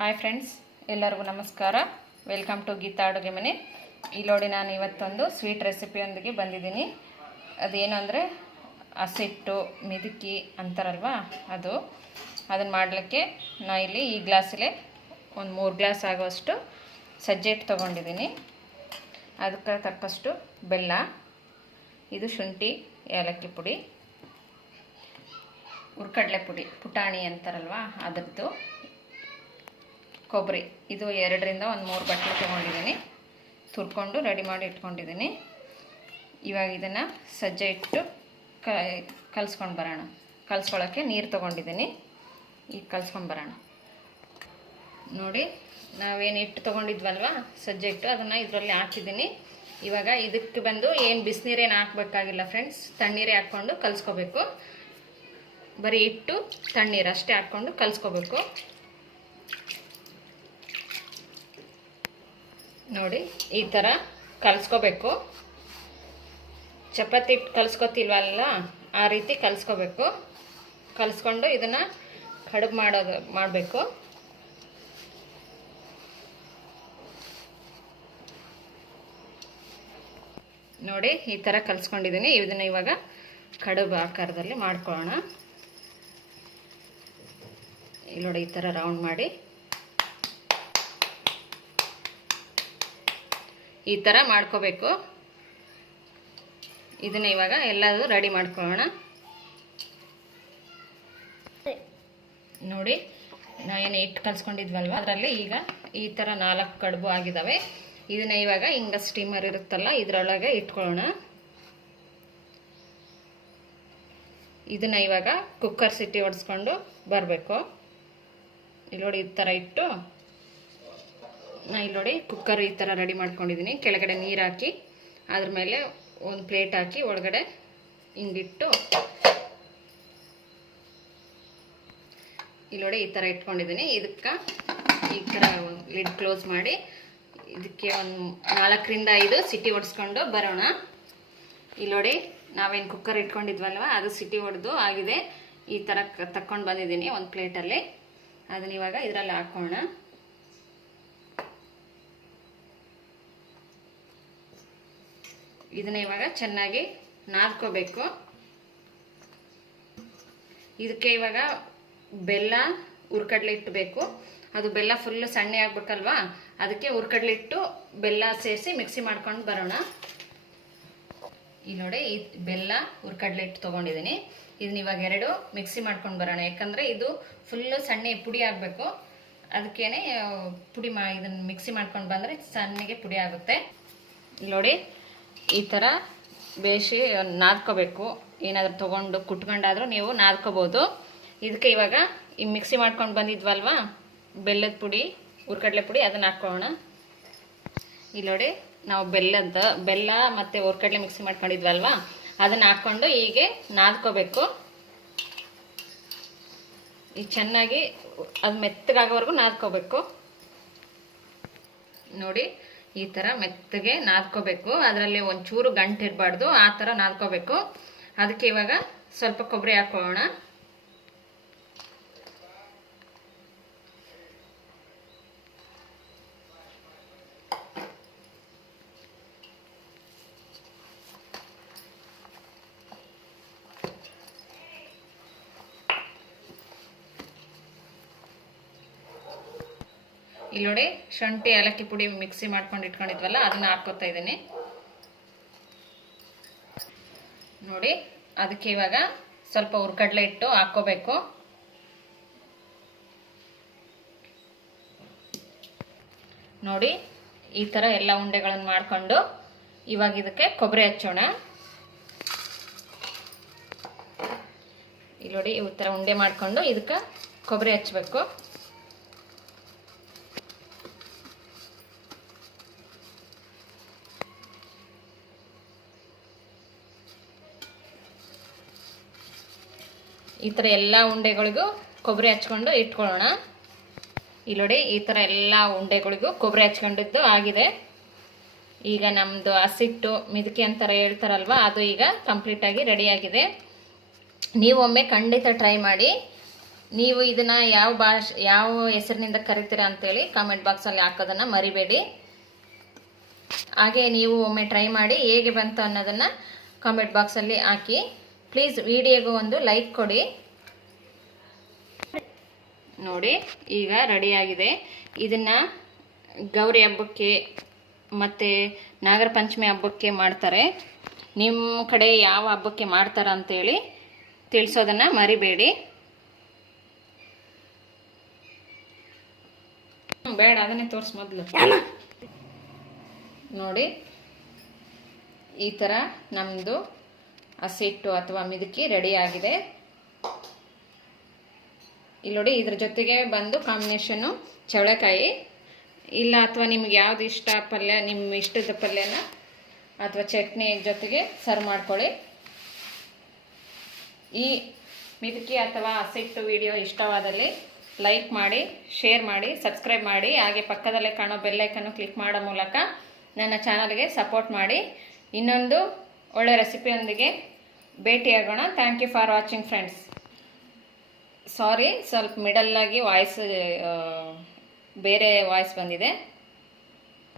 Hi friends, ಎಲ್ಲರಿಗೂ ನಮಸ್ಕಾರ. Welcome to Geetha ಅಡುಗೆ ಮನೆ. ನೋಡಿ ನಾನು ಇವತ್ತೊಂದು ಸ್ವೀಟ್ ರೆಸಿಪಿಯೊಂದಿಗೆ ಬಂದಿದ್ದೀನಿ. ಅದೇನು ಅಂದರೆ ಹಸಿಟ್ಟು, ಮಿದುಕಿ ಅಂತಾರಲ್ವಾ ಅದು. ಅದನ್ನು ಮಾಡಲಿಕ್ಕೆ ನಾ ಇಲ್ಲಿ ಈ ಗ್ಲಾಸಲ್ಲೇ ಒಂದು ಮೂರು ಗ್ಲಾಸ್ ಆಗೋಷ್ಟು ಸಜ್ಜೆ ಹಿಟ್ಟು ತೊಗೊಂಡಿದ್ದೀನಿ. ಅದಕ್ಕೆ ತಕ್ಕಷ್ಟು ಬೆಲ್ಲ, ಇದು ಶುಂಠಿ, ಏಲಕ್ಕಿ ಪುಡಿ, ಹುರ್ಕಡಲೆ ಪುಡಿ, ಪುಟಾಣಿ ಅಂತಾರಲ್ವಾ ಅದರದ್ದು. ಕೊಬ್ಬರಿ. ಇದು ಎರಡರಿಂದ ಒಂದು ಮೂರು ಬಟ್ಟಲು ತೊಗೊಂಡಿದ್ದೀನಿ. ತುರ್ಕೊಂಡು ರೆಡಿ ಮಾಡಿ ಇಟ್ಕೊಂಡಿದ್ದೀನಿ. ಇವಾಗ ಇದನ್ನು ಸಜ್ಜೆ ಇಟ್ಟು ಕ, ಕಲಿಸ್ಕೊಂಡು ಬರೋಣ. ಕಲಿಸ್ಕೊಳ್ಳೋಕ್ಕೆ ನೀರು ತೊಗೊಂಡಿದ್ದೀನಿ. ಈಗ ಕಲಿಸ್ಕೊಂಡು ಬರೋಣ. ನೋಡಿ, ನಾವೇನು ಹಿಟ್ಟು ತೊಗೊಂಡಿದ್ವಲ್ವ? ಸಜ್ಜೆ ಇಟ್ಟು ಅದನ್ನು ಇದರಲ್ಲಿ ಹಾಕಿದ್ದೀನಿ. ಇವಾಗ ಇದಕ್ಕೆ ಬಂದು ಏನು ಬಿಸಿನೀರೇನು ಹಾಕಬೇಕಾಗಿಲ್ಲ ಫ್ರೆಂಡ್ಸ್ ತಣ್ಣೀರೇ ಹಾಕ್ಕೊಂಡು ಕಲಿಸ್ಕೋಬೇಕು. ಬರೀ ಹಿಟ್ಟು, ತಣ್ಣೀರು ಅಷ್ಟೇ ಹಾಕ್ಕೊಂಡು ಕಲಿಸ್ಕೋಬೇಕು. ನೋಡಿ, ಈ ಥರ ಕಲಿಸ್ಕೋಬೇಕು. ಚಪಾತಿ ಕಲಿಸ್ಕೊತಿಲ್ವಲ್ಲ, ಆ ರೀತಿ ಕಲಿಸ್ಕೋಬೇಕು. ಕಲಿಸ್ಕೊಂಡು ಇದನ್ನು ಕಡುಬು ಮಾಡೋದು, ಮಾಡಬೇಕು. ನೋಡಿ, ಈ ಥರ ಕಲಿಸ್ಕೊಂಡಿದ್ದೀನಿ ಇದನ್ನು ಇವಾಗ ಕಡುಬು ಆಕಾರದಲ್ಲಿ ಮಾಡ್ಕೊಳ್ಳೋಣ. ಇಲ್ಲಿ ನೋಡಿ, ಈ ಥರ ರೌಂಡ್ ಮಾಡಿ. ಈ ಥರ ಮಾಡ್ಕೋಬೇಕು. ಇದನ್ನ ಇವಾಗ ಎಲ್ಲದೂ ರೆಡಿ ಮಾಡ್ಕೊಳ್ಳೋಣ. ನೋಡಿ ನಾವೇನು ಹಿಟ್ಟು ಕಲ್ಸ್ಕೊಂಡಿದ್ವಲ್ವ? ಅದರಲ್ಲಿ ಈಗ ಈ ಥರ ನಾಲ್ಕು ಕಡುಬು ಆಗಿದ್ದಾವೆ ಇದನ್ನ ಇವಾಗ ಹಿಂಗ ಸ್ಟೀಮರ್ ಇರುತ್ತಲ್ಲ, ಇದರೊಳಗೆ ಇಟ್ಕೊಳ್ಳೋಣ. ಇದನ್ನ ಇವಾಗ ಕುಕ್ಕರ್ ಸಿಟಿ ಹೊಡೆಸ್ಕೊಂಡು ಬರಬೇಕು. ಇಲ್ಲಿ ನೋಡಿ ಈ ಥರ ಇಟ್ಟು ನಾ ಇಲ್ಲಿ ನೋಡಿ ಕುಕ್ಕರ್ ಈ ಥರ ರೆಡಿ ಮಾಡ್ಕೊಂಡಿದ್ದೀನಿ ಕೆಳಗಡೆ ನೀರು ಹಾಕಿ, ಅದ್ರ ಮೇಲೆ ಒಂದು ಪ್ಲೇಟ್ ಹಾಕಿ, ಒಳಗಡೆ ಹಿಂಗಿಟ್ಟು ಇಲ್ಲಿ ನೋಡಿ ಈ ಥರ ಇಟ್ಕೊಂಡಿದ್ದೀನಿ ಇದಕ್ಕೆ ಈ ಥರ ಲಿಡ್ ಕ್ಲೋಸ್ ಮಾಡಿ, ಇದಕ್ಕೆ ಒಂದು ನಾಲ್ಕರಿಂದ ಐದು ಸಿಟಿ ಹೊಡೆಸ್ಕೊಂಡು ಬರೋಣ. ಇಲ್ಲಿ ನೋಡಿ ನಾವೇನು ಕುಕ್ಕರ್ ಇಟ್ಕೊಂಡಿದ್ವಲ್ವ, ಅದು ಸಿಟಿ ಹೊಡೆದು ಆಗಿದೆ. ಈ ಥರ ತಕ್ಕೊಂಡು ಬಂದಿದ್ದೀನಿ ಒಂದು ಪ್ಲೇಟಲ್ಲಿ ಅದನ್ನ ಇವಾಗ ಇದರಲ್ಲಿ ಹಾಕೋಣ. ಇದನ್ನ ಇವಾಗ ಚೆನ್ನಾಗಿ ನಾದ್ಕೋಬೇಕು. ಇದಕ್ಕೆ ಇವಾಗ ಬೆಲ್ಲ ಹುರ್ಕಡ್ಲೆ ಇಟ್ಟಬೇಕು ಅದು ಬೆಲ್ಲ ಫುಲ್ ಸಣ್ಣ ಆಗ್ಬೇಕಲ್ವಾ? ಅದಕ್ಕೆ ಹುರ್ಕಡ್ಲೆ ಇಟ್ಟು ಬೆಲ್ಲ ಸೇರಿಸಿ ಮಿಕ್ಸಿ ಮಾಡ್ಕೊಂಡು ಬರೋಣ. ಈ ನೋಡಿ, ಈ ಬೆಲ್ಲ ಹುರ್ಕಡ್ಲೆ ಇಟ್ಟು ತೊಗೊಂಡಿದ್ದೀನಿ. ಇದನ್ನ ಇವಾಗ ಎರಡು ಮಿಕ್ಸಿ ಮಾಡ್ಕೊಂಡು ಬರೋಣ. ಯಾಕಂದರೆ ಇದು ಫುಲ್ಲು ಸಣ್ಣ ಪುಡಿ ಆಗಬೇಕು. ಅದಕ್ಕೇನೆ ಪುಡಿ ಮಾ, ಇದನ್ನು ಮಿಕ್ಸಿ ಮಾಡ್ಕೊಂಡು ಬಂದರೆ ಸಣ್ಣಗೆ ಪುಡಿ ಆಗುತ್ತೆ. ನೋಡಿ ಈ ಥರ ಬೇಯಿಸಿ ನಾದ್ಕೋಬೇಕು. ಏನಾದರೂ ತೊಗೊಂಡು ಕುಟ್ಕೊಂಡಾದರೂ ನೀವು ನಾದ್ಕೋಬೋದು. ಇದಕ್ಕೆ ಇವಾಗ ಈ ಮಿಕ್ಸಿ ಮಾಡ್ಕೊಂಡು ಬಂದಿದ್ವಲ್ವಾ? ಬೆಲ್ಲದ ಪುಡಿ, ಹುರ್ಕಡಲೆ ಪುಡಿ, ಅದನ್ನು ಹಾಕ್ಕೊಳ್ಳೋಣ. ಇಲ್ಲಿ ನೋಡಿ, ನಾವು ಬೆಲ್ಲದ, ಬೆಲ್ಲ ಮತ್ತು ಹುರ್ಕಡ್ಲೆ ಮಿಕ್ಸಿ ಮಾಡ್ಕೊಂಡಿದ್ವಲ್ವ? ಅದನ್ನು ಹಾಕ್ಕೊಂಡು ಹೀಗೆ ನಾದ್ಕೋಬೇಕು. ಈ ಚೆನ್ನಾಗಿ, ಅದು ಮೆತ್ತಗಾಗೋವರೆಗೂ ನಾದ್ಕೋಬೇಕು. ನೋಡಿ ಈ ಥರ ಮೆತ್ತಗೆ ನಾದ್ಕೋಬೇಕು. ಅದರಲ್ಲಿ ಒಂಚೂರು ಗಂಟು ಇರಬಾರ್ದು. ಆ ಥರ ನಾದ್ಕೋಬೇಕು. ಅದಕ್ಕೆ ಇವಾಗ ಸ್ವಲ್ಪ ಕೊಬ್ಬರಿ ಹಾಕೊಳ್ಳೋಣ ಇಲ್ಲಿ ನೋಡಿ ಶುಂಠಿ, ಏಲಕ್ಕಿ ಪುಡಿ ಮಿಕ್ಸಿ ಮಾಡ್ಕೊಂಡು ಇಟ್ಕೊಂಡಿದ್ವಲ್ಲ, ಅದನ್ನ ಹಾಕೋತಾ ಇದ್ದೀನಿ. ನೋಡಿ, ಅದಕ್ಕೆ ಇವಾಗ ಸ್ವಲ್ಪ ಹುರ್ಕಡ್ಲೆ ಇಟ್ಟು ಹಾಕ್ಕೋಬೇಕು. ನೋಡಿ, ಈ ಥರ ಎಲ್ಲ ಉಂಡೆಗಳನ್ನು ಮಾಡಿಕೊಂಡು ಇವಾಗ ಇದಕ್ಕೆ ಕೊಬ್ಬರಿ ಹಚ್ಚೋಣ. ಇಲ್ಲಿ ನೋಡಿ ಈ ಥರ ಉಂಡೆ ಮಾಡಿಕೊಂಡು ಇದಕ್ಕೆ ಕೊಬ್ಬರಿ ಹಚ್ಚಬೇಕು. ಈ ಥರ ಎಲ್ಲ ಉಂಡೆಗಳಿಗೂ ಕೊಬ್ಬರಿ ಹಚ್ಕೊಂಡು ಇಟ್ಕೊಳ್ಳೋಣ. ಇಲ್ಲಿ ನೋಡಿ ಈ ಥರ ಎಲ್ಲ ಉಂಡೆಗಳಿಗೂ ಕೊಬ್ಬರಿ ಹಚ್ಕೊಂಡಿದ್ದು ಆಗಿದೆ. ಈಗ ನಮ್ಮದು ಹಸಿಟ್ಟು, ಮಿದಕಿ ಅಂತಾರೆ ಹೇಳ್ತಾರಲ್ವ, ಅದು ಈಗ ಕಂಪ್ಲೀಟಾಗಿ ರೆಡಿಯಾಗಿದೆ. ನೀವೊಮ್ಮೆ ಖಂಡಿತ ಟ್ರೈ ಮಾಡಿ. ನೀವು ಇದನ್ನು ಯಾವ ಭಾಷೆ, ಯಾವ ಹೆಸರಿನಿಂದ ಕರಿತೀರಾ ಅಂತೇಳಿ ಕಾಮೆಂಟ್ ಬಾಕ್ಸಲ್ಲಿ ಹಾಕೋದನ್ನು ಮರಿಬೇಡಿ. ಹಾಗೆ ನೀವು ಒಮ್ಮೆ ಟ್ರೈ ಮಾಡಿ ಹೇಗೆ ಬಂತು ಅನ್ನೋದನ್ನು ಕಾಮೆಂಟ್ ಬಾಕ್ಸಲ್ಲಿ ಹಾಕಿ. ಪ್ಲೀಸ್ ವಿಡಿಯೋಗೂ ಒಂದು ಲೈಕ್ ಕೊಡಿ. ನೋಡಿ, ಈಗ ರೆಡಿಯಾಗಿದೆ ಇದನ್ನು ಗೌರಿ ಹಬ್ಬಕ್ಕೆ ಮತ್ತು ನಾಗರ ಪಂಚಮಿ ಹಬ್ಬಕ್ಕೆ ಮಾಡ್ತಾರೆ. ನಿಮ್ಮ ಕಡೆ ಯಾವ ಹಬ್ಬಕ್ಕೆ ಮಾಡ್ತಾರ ಅಂತೇಳಿ ತಿಳಿಸೋದನ್ನು ಮರಿಬೇಡಿ. ಬೇಡ, ಅದನ್ನೇ ತೋರಿಸ್ ಮೊದಲು. ನೋಡಿ, ಈ ಥರ ನಮ್ಮದು ಹಸಿಟ್ಟು ಅಥವಾ ಮಿದುಕಿ ರೆಡಿ ಆಗಿದೆ. ಇಲ್ಲಿ ನೋಡಿ ಇದ್ರ ಜೊತೆಗೆ ಬಂದು ಕಾಂಬಿನೇಷನ್ನು ಚವಳೆಕಾಯಿ. ಇಲ್ಲ ಅಥವಾ ನಿಮ್ಗೆ ಯಾವ್ದು ಇಷ್ಟ ಪಲ್ಯ ನಿಮ್ಮ ಇಷ್ಟದ ಪಲ್ಯನ ಅಥವಾ ಚಟ್ನಿ ಜೊತೆಗೆ ಸರ್ವ್ ಮಾಡ್ಕೊಳ್ಳಿ. ಈ ಮಿದುಕಿ ಅಥವಾ ಹಸಿಟ್ಟು ವಿಡಿಯೋ ಇಷ್ಟವಾದಲ್ಲಿ ಲೈಕ್ ಮಾಡಿ ಶೇರ್ ಮಾಡಿ ಸಬ್ಸ್ಕ್ರೈಬ್ ಮಾಡಿ. ಹಾಗೆ ಪಕ್ಕದಲ್ಲೇ ಕಾಣೋ ಬೆಲ್ಲೈಕನ್ನು ಕ್ಲಿಕ್ ಮಾಡೋ ಮೂಲಕ ನನ್ನ ಚಾನಲ್ಗೆ ಸಪೋರ್ಟ್ ಮಾಡಿ. ಇನ್ನೊಂದು ಒಳ್ಳೆ ರೆಸಿಪಿಯೊಂದಿಗೆ ಭೇಟಿಯಾಗೋಣ. Thank you for watching friends sorry ಸ್ವಲ್ಪ ಮಿಡಲ್ಲಾಗಿ ವಾಯ್ಸ್ ಬೇರೆ ವಾಯ್ಸ್ ಬಂದಿದೆ.